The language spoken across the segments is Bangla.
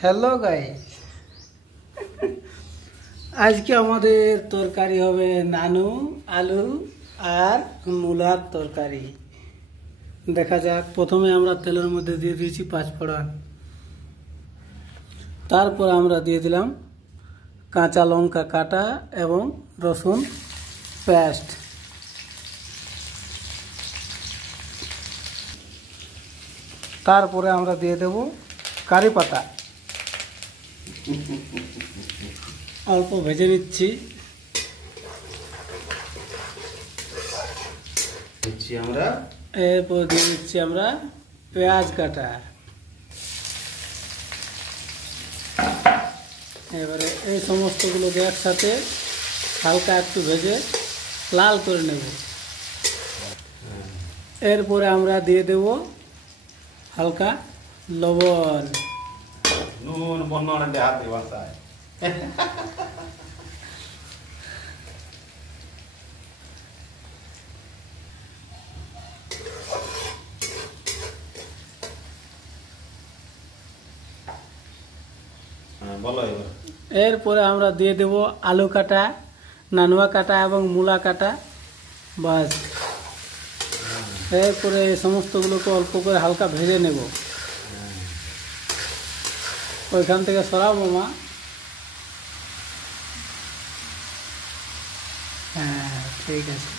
হ্যালো গাইস, আজকে আমাদের তরকারি হবে নানু, আলু আর মূলার তরকারি। দেখা যাক। প্রথমে আমরা তেলের মধ্যে দিয়ে দিয়েছি 5 ফোড়ন, তারপর আমরা দিয়ে দিলাম কাঁচা লঙ্কা কাটা এবং রসুন পেস্ট। তারপরে আমরা দিয়ে দেব কারি পাতা, অল্প ভেজে নিচ্ছি। এরপর দিয়ে দিচ্ছি আমরা পেঁয়াজ কাটা। এবারে এই সমস্তগুলোকে একসাথে হালকা একটু ভেজে লাল করে নেব। এরপরে আমরা দিয়ে দেব হালকা লবণ। এরপরে আমরা দিয়ে দেব আলু কাটা, নানুয়া কাটা এবং মূলা কাটা। বাস, এরপরে এই সমস্তগুলোকে অল্প করে হালকা ভেজে নেব। ওইখান থেকে সরাবো মা। হ্যাঁ, ঠিক আছে।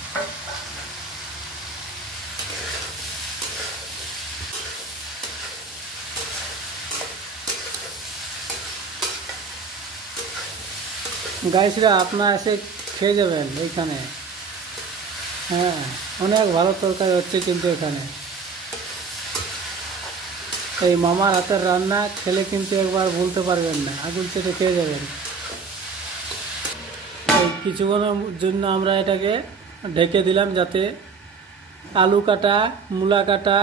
গাইসরা, আপনারা এসে খেয়ে যাবেন এইখানে। হ্যাঁ, অনেক ভালো তরকারি হচ্ছে কিন্তু এখানে। এই মামার হাতের রান্না খেলে কিন্তু একবার ভুলতে পারবেন না, আগুন চেটে খেয়ে যাবেন। এই কিছুক্ষণের জন্য আমরা এটাকে ঢেকে দিলাম যাতে আলু কাটা, মূলা কাটা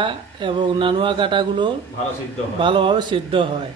এবং নানুয়া কাটাগুলো ভালোভাবে সিদ্ধ হয়।